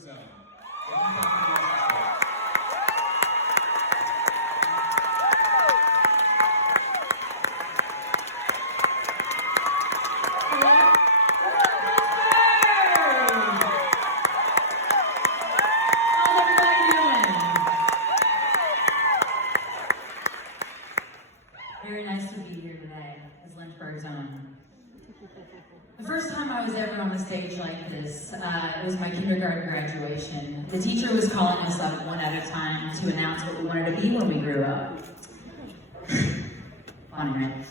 Zone. Thank you for your support. Very nice to be here today as Lynchburg Zone. The first time I was ever on a stage like this, it was my kindergarten graduation. The teacher was calling us up one at a time to announce what we wanted to be when we grew up. Funny, right?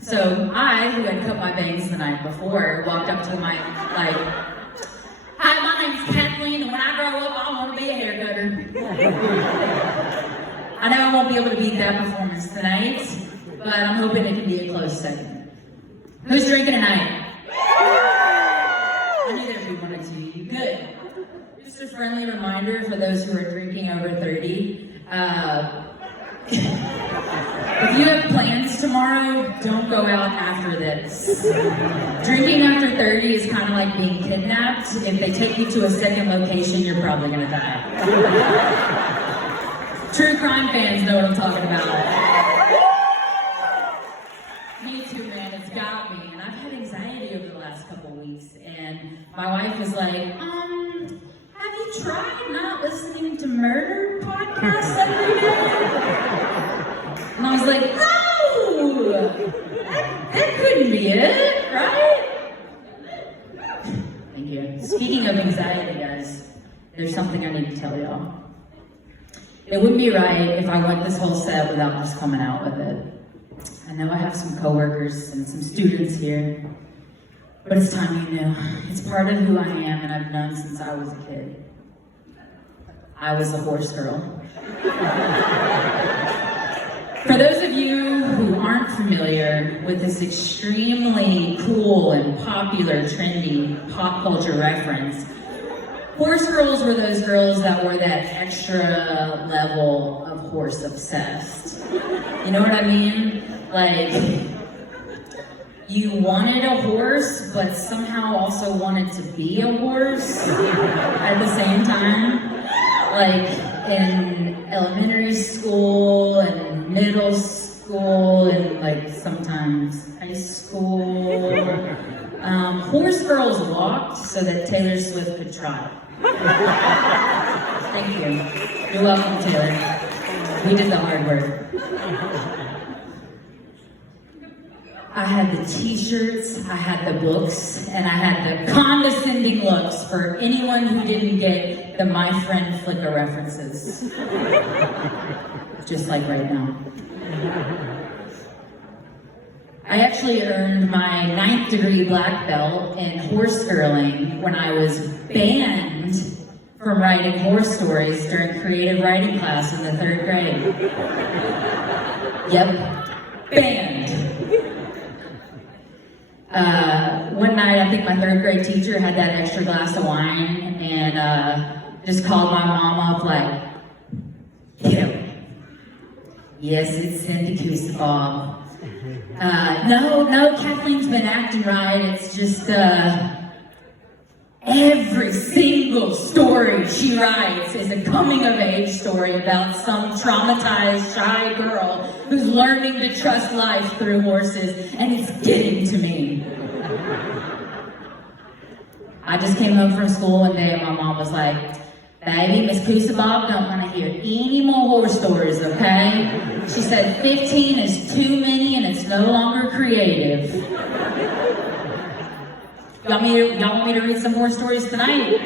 So I, who had cut my bangs the night before, walked up to the mic like, "Hi, my name's Kathleen, and when I grow up, I want to be a hair cutter." I know I won't be able to beat that performance tonight, but I'm hoping it can be a close second. Who's drinking tonight? I knew there'd be one or two of you. Good. Just a friendly reminder for those who are drinking over 30. If you have plans tomorrow, don't go out after this. Drinking after 30 is kind of like being kidnapped. If they take you to a second location, you're probably going to die. True crime fans know what I'm talking about. Me too, man, it's got me. And I've had anxiety over the last couple weeks. And my wife was like, have you tried not listening to murder podcasts every day? And I was like, no! That couldn't be it, right? Thank you. Speaking of anxiety, guys, there's something I need to tell y'all. It wouldn't be right if I went this whole set without just coming out with it. I know I have some coworkers and some students here, but it's time you knew. It's part of who I am and I've known since I was a kid. I was a horse girl. For those of you who aren't familiar with this extremely cool and popular, trendy pop culture reference, horse girls were those girls that were that extra level of horse obsessed. You know what I mean? Like, you wanted a horse, but somehow also wanted to be a horse at the same time. Like, in elementary school and middle school and like sometimes high school. Horse girls walked so that Taylor Swift could trot. Thank you. You're welcome, Taylor. We did the hard work. I had the t-shirts, I had the books, and I had the condescending looks for anyone who didn't get the My Friend Flicker references. Just like right now. I actually earned my 9th degree black belt in horse girling when I was banned from writing horse stories during creative writing class in the 3rd grade. Yep, banned. One night, I think my 3rd grade teacher had that extra glass of wine and just called my mom up like, "Kiddo, yes, it's Cindy Bob. No, Kathleen's been acting right. It's just, every single story she writes is a coming-of-age story about some traumatized, shy girl who's learning to trust life through horses, and it's getting to me." I just came home from school one day and my mom was like, "Baby, Miss Bob don't want to hear any more horse stories, okay?" She said 15 is too many and it's no longer creative. Y'all want me to read some more stories tonight?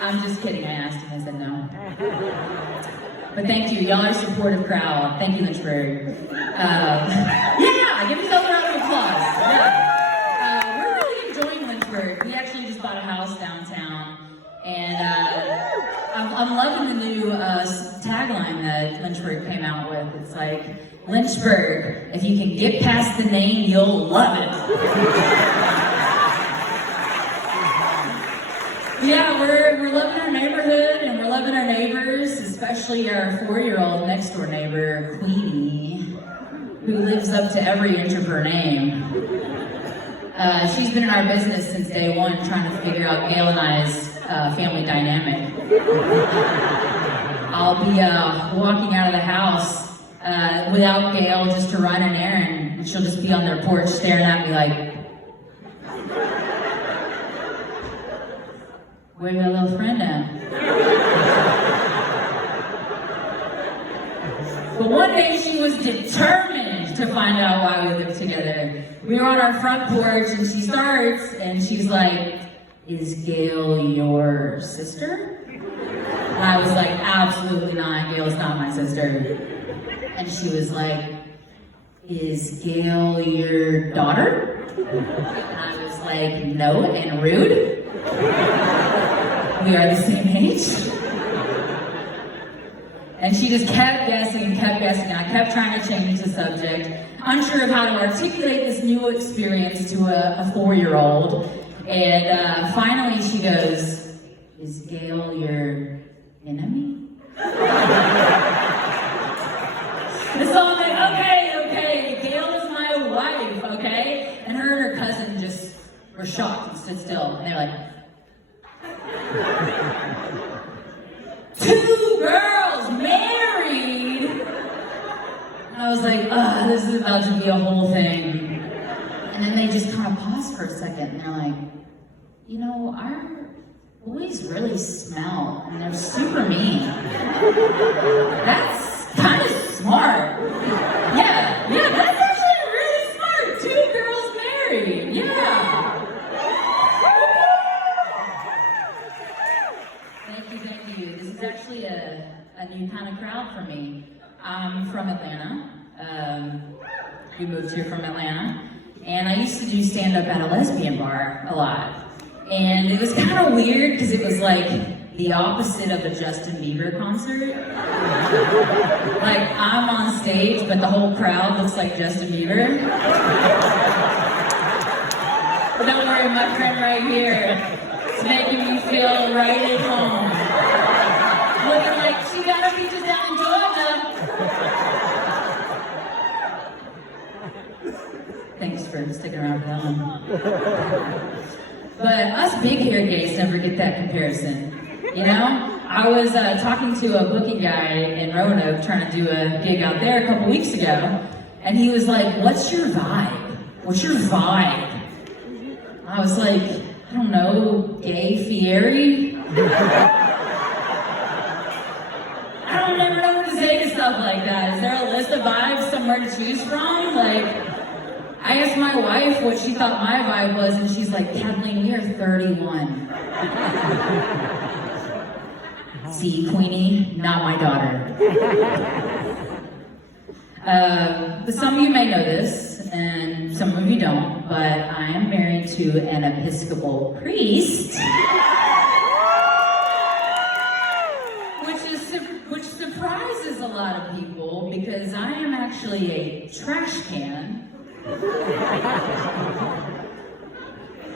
I'm just kidding, I asked and I said no. But thank you, y'all are a supportive crowd. Thank you, Lynchburg. Yeah, give yourself a round of applause. Yeah. We're really enjoying Lynchburg. We actually just bought a house downtown. And I'm loving the new tagline that Lynchburg came out with. It's like, Lynchburg, if you can get past the name, you'll love it. Yeah, we're loving our neighborhood and we're loving our neighbors, especially our 4-year-old next door neighbor, Queenie, who lives up to every inch of her name. She's been in our business since day one, trying to figure out Gail and I's family dynamic. I'll be walking out of the house without Gail just to run an errand, and she'll just be on their porch staring at me like, "Where's my little friend at?" But one day she was determined to find out why we lived together. We were on our front porch and she starts and she's like, "Is Gail your sister?" And I was like, "Absolutely not, Gail's not my sister." And she was like, "Is Gail your daughter?" And I was like, "No, and rude. We are the same age." And she just kept guessing and kept guessing. I kept trying to change the subject, unsure of how to articulate this new experience to a 4-year-old. And finally she goes, "Is Gail your enemy?" And so I'm like, okay, Gail is my wife, okay? And her cousin just were shocked and stood still. And they're like, "Two girls married?" I was like, this is about to be a whole thing. And then they just kind of paused for a second and they're like, "You know, our boys really smell and they're super mean. That's kind of smart." Yeah, that's actually really smart. 2 girls married, yeah. Thank you. This is actually a new kind of crowd for me. I'm from Atlanta. We moved here from Atlanta. And I used to do stand-up at a lesbian bar a lot. And it was kind of weird because it was like the opposite of a Justin Bieber concert. Like, I'm on stage, but the whole crowd looks like Justin Bieber. But don't worry, my friend right here is making me feel right at home. Looking like she got her peaches down in Georgia. Thanks for sticking around for that one. But us big hair gays never get that comparison, you know? I was talking to a booking guy in Roanoke trying to do a gig out there a couple weeks ago, and he was like, "What's your vibe? What's your vibe?" I was like, "I don't know, gay Fieri?" I don't ever know what to say to stuff like that. Is there a list of vibes somewhere to choose from? Like, I asked my wife what she thought my vibe was, and she's like, "Kathleen, we are 31. See, Queenie, not my daughter." But some of you may know this, and some of you don't, but I am married to an Episcopal priest, which surprises a lot of people because I am actually a trash can.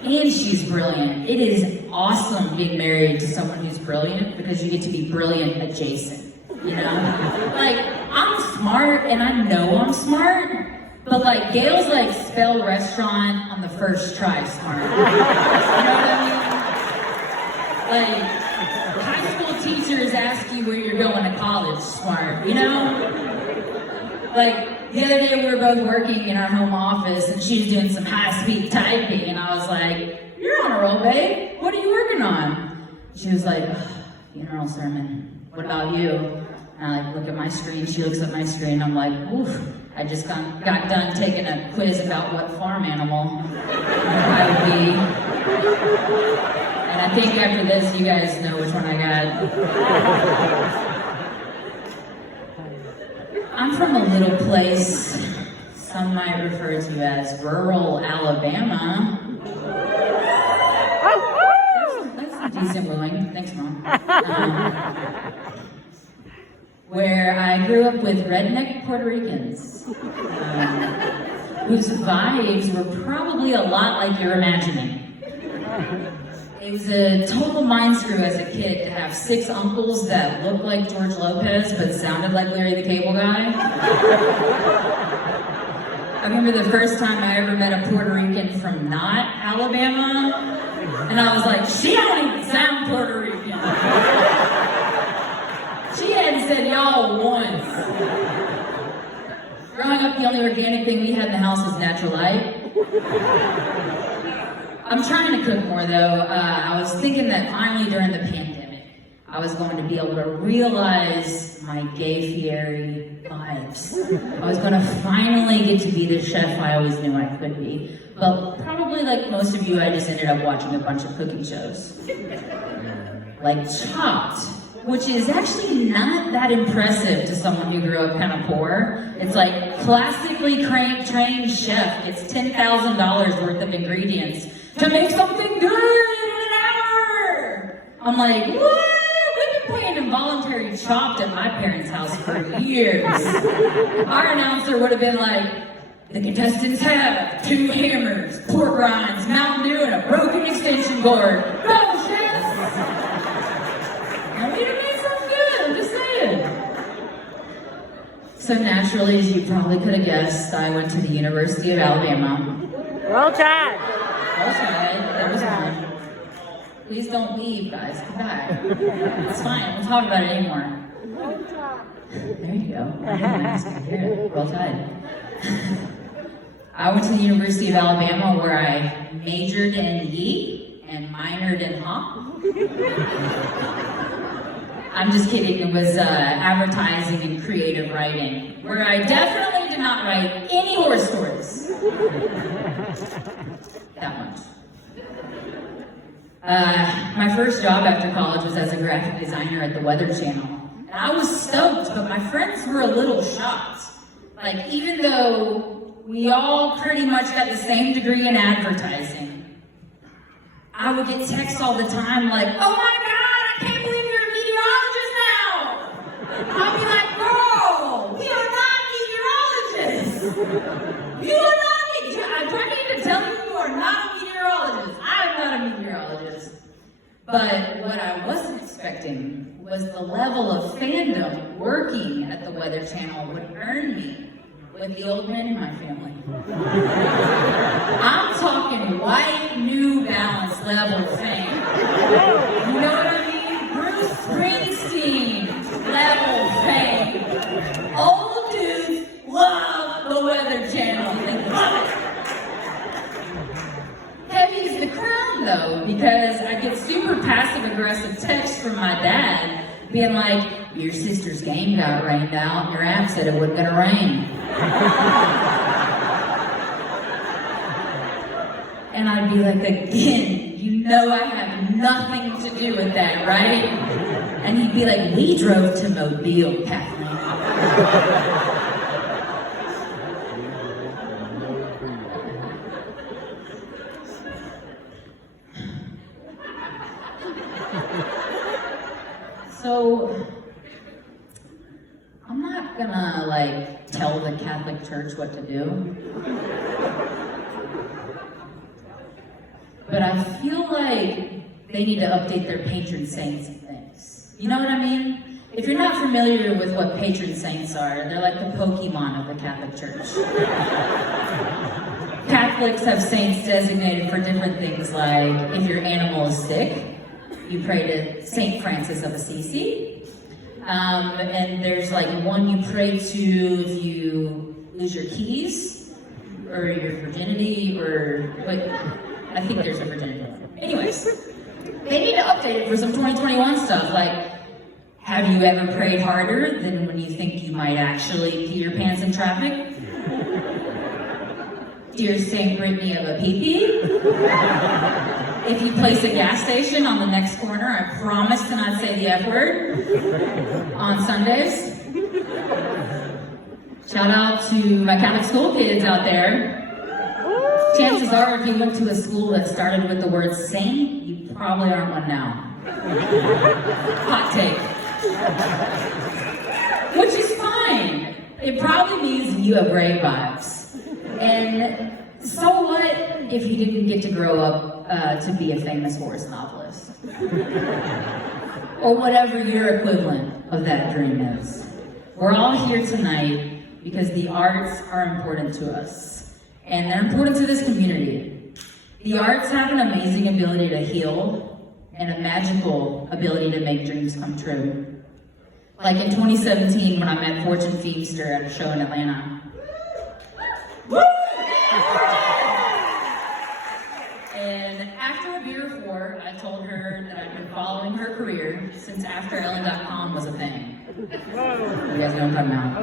And she's brilliant. It is awesome being married to someone who's brilliant because you get to be brilliant adjacent, you know? Like, I'm smart and I know I'm smart, but like Gail's like spell restaurant on the first try smart. You know what I mean? Like, high school teachers ask you where you're going to college smart, you know? Like, the other day we were both working in our home office and she was doing some high-speed typing and I was like, "You're on a roll, babe. What are you working on?" She was like, "Funeral sermon. What about you?" And I like look at my screen, she looks at my screen, I'm like, "Oof, I just got done taking a quiz about what farm animal I would be." And I think after this you guys know which one I got. I'm from a little place some might refer to as rural Alabama. That's some decent wooing. Thanks, Mom. Where I grew up with redneck Puerto Ricans, whose vibes were probably a lot like you're imagining. It was a total mind screw as a kid to have 6 uncles that looked like George Lopez but sounded like Larry the Cable Guy. I remember the first time I ever met a Puerto Rican from not Alabama, and I was like, she don't even sound Puerto Rican. She hadn't said y'all once. Growing up, the only organic thing we had in the house was natural light. I'm trying to cook more though. I was thinking that finally during the pandemic, I was going to be able to realize my gay fairy vibes. I was going to finally get to be the chef I always knew I could be. But probably like most of you, I just ended up watching a bunch of cooking shows. Like Chopped, which is actually not that impressive to someone who grew up kind of poor. It's like classically trained chef gets $10,000 worth of ingredients to make something good in an hour. I'm like, what? We've been playing involuntary Chopped at my parents' house for years. Our announcer would have been like, the contestants have 2 hammers, pork rinds, Mountain Dew, and a broken extension cord. Go, chef! I mean, it makes them good, I'm just saying. So naturally, as you probably could have guessed, I went to the University of Alabama. Roll Tide! Roll Tide, that was fun. Please don't leave, guys, come back. It's fine, I won't talk about it anymore. There you go. Roll Tide. I went to the University of Alabama where I majored in ye and minored in hop. I'm just kidding, it was advertising and creative writing, where I definitely did not write any horror stories. That much. My first job after college was as a graphic designer at the Weather Channel. And I was stoked, but my friends were a little shocked. Like, even though we all pretty much got the same degree in advertising, I would get texts all the time like, oh my God, I can't believe you're a meteorologist now! I'd be like, girl, we are not meteorologists! You are not do I need to tell you you are not a meteorologist? I am not a meteorologist. But what I wasn't expecting was the level of fandom working at the Weather Channel would earn me with the old men in my family. I'm talking white New Balance level fame. You know what I mean? Bruce Springsteen level fame. Old dudes love the Weather Channel. They love it. Heavy is the crown though, because I get super passive aggressive texts from my dad being like, your sister's game got rained out and your app said it wasn't gonna rain. And I'd be like, again, you know I have nothing to do with that, right? And he'd be like, we drove to Mobile, Kathleen. So, I'm not gonna like tell the Catholic Church what to do. But I feel like they need to update their patron saints and things. You know what I mean? If you're not familiar with what patron saints are, they're like the Pokemon of the Catholic Church. Catholics have saints designated for different things, like if your animal is sick, you pray to Saint Francis of Assisi. And there's like one you pray to if you lose your keys, or your virginity, or wait, I think there's a virginity one. Anyways, they need to update it for some 2021 stuff, like, have you ever prayed harder than when you think you might actually pee your pants in traffic? Dear Saint Brittany of a pee-pee? If you place a gas station on the next corner, I promise to not say the F word on Sundays. Shout out to my Catholic school kids out there. Chances are, if you went to a school that started with the word saint, you probably aren't one now. Hot take. Which is fine. It probably means you have great vibes. And so what if you didn't get to grow up to be a famous horse novelist? Or whatever your equivalent of that dream is. We're all here tonight because the arts are important to us, and they're important to this community. The arts have an amazing ability to heal and a magical ability to make dreams come true. Like in 2017 when I met Fortune Feimster at a show in Atlanta. And after a beer or four, I told her that I'd been following her career since AfterEllen.com was a thing. You guys know what I'm talking about.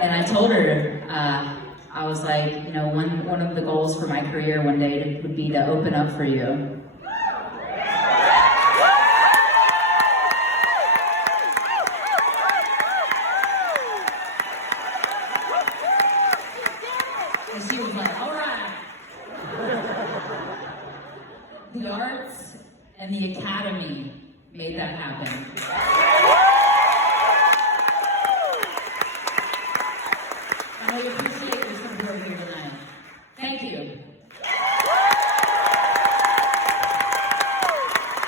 And I told her, I was like, you know, one of the goals for my career one day would be to open up for you. And she was like, all right. The arts and the academy made that happen.